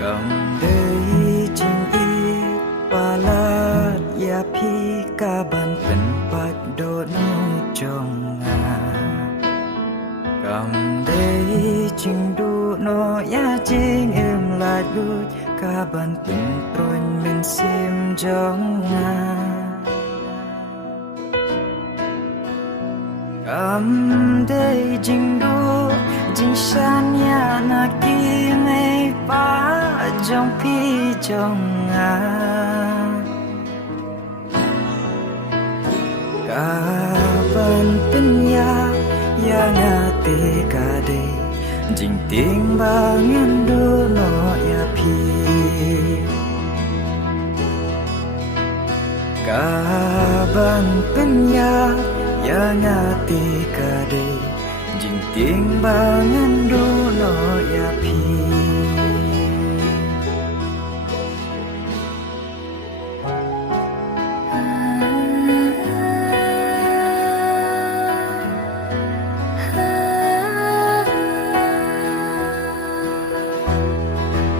Cầm đây chinh y palat ya pi ka ban pen pat do nu chong nga Cầm đây chinh du no ya ching em la du ka ban pen proin men sim jong nga Cầm đây chinh du jing shan ya na ki me pa trong pi trong nga ka ban tin ya nga te ka de jing ting ba ngin do no ya pi ka ban tin ya nga te ka de jing ting ba ngin do no ya pi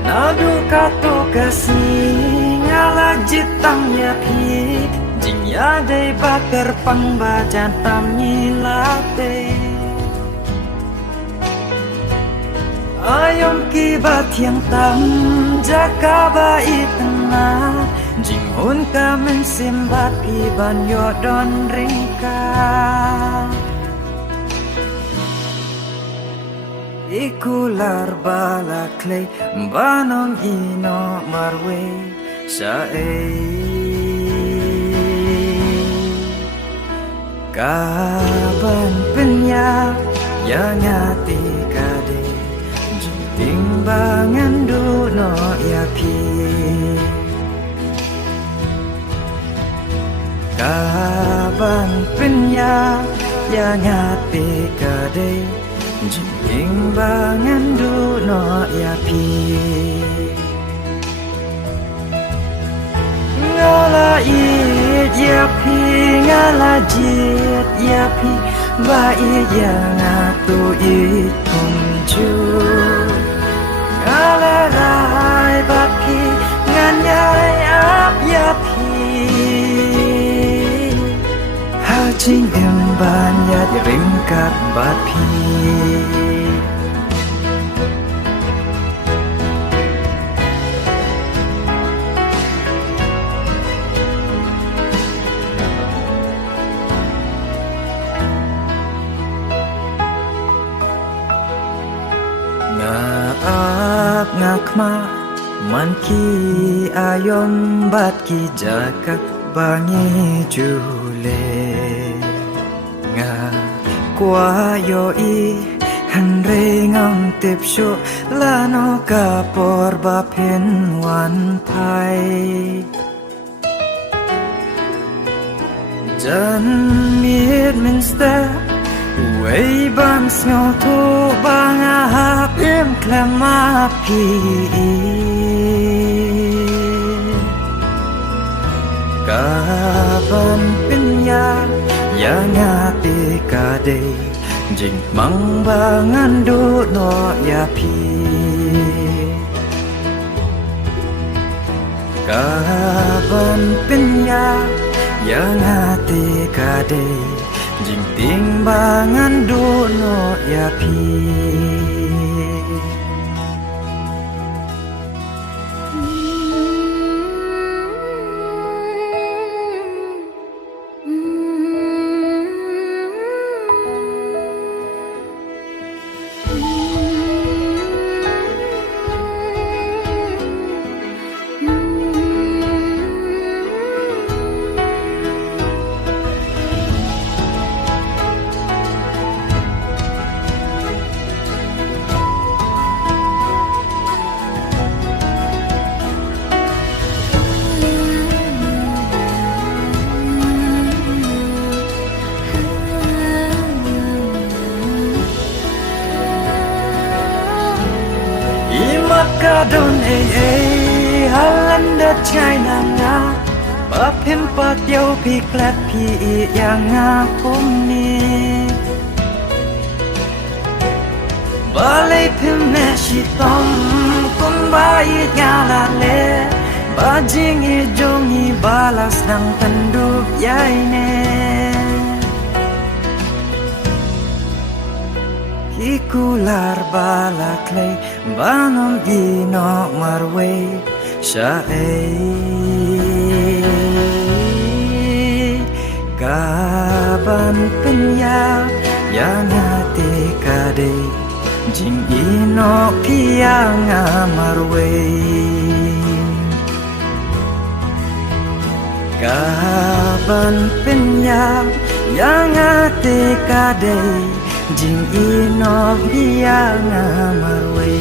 Nadu kato kasih ngalah jitang ya pi Jing ya day bakar pang bajan tam nilate Ayom kibat yang tam jaka bait na Jing hun ka mensimbat iban yodon ringka Ikular balakle banong ino marwe sa Kaban penya yang ati kade timbangan duno ya pi Kaban penya yang ati kade timbangan duno ya pi Ngala it ya pi ngala jit ya pi ba it ya ngatu it kunju Ngala rai ba pi nganyai ap ya pi Ha jing em ban ya ringkat ba pi Ngaap ngakma man ki ayom bat ki jaka bangi jule Nga kwa yo i hanre ngam tip shu lano kapor ba pen wan pai Jan miet minster Way bang sngo to bang ahap em klama pi Kaban penya yang ati kade jing mang bangan do no ya pi Kaban penya yang ati kade jing timbangan duno ya pi don halanda China nga ba phim pa tiêu phi klat phi yang nga kum ni ba lay phim me shi tom kum ba yi nga la le ba jing i jong i balas nang pendup yai ne ikular balak lay banom ino marwe sha kaban penya yang hati kade jing ino piang marwe kaban penya yang hati kade jing ino piang marwe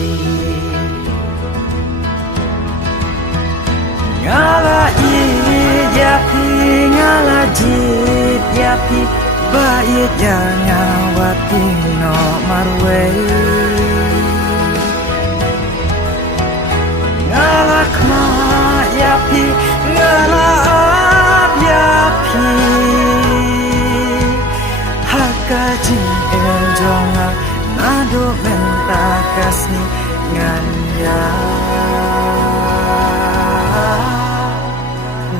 ngala i ya pi ngala jit ya pi ba i ya ngawati no marwe ngala kma ya pi ngala ap ya pi haka jing enjonga nado menta kasni ngan ya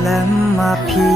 lemma pi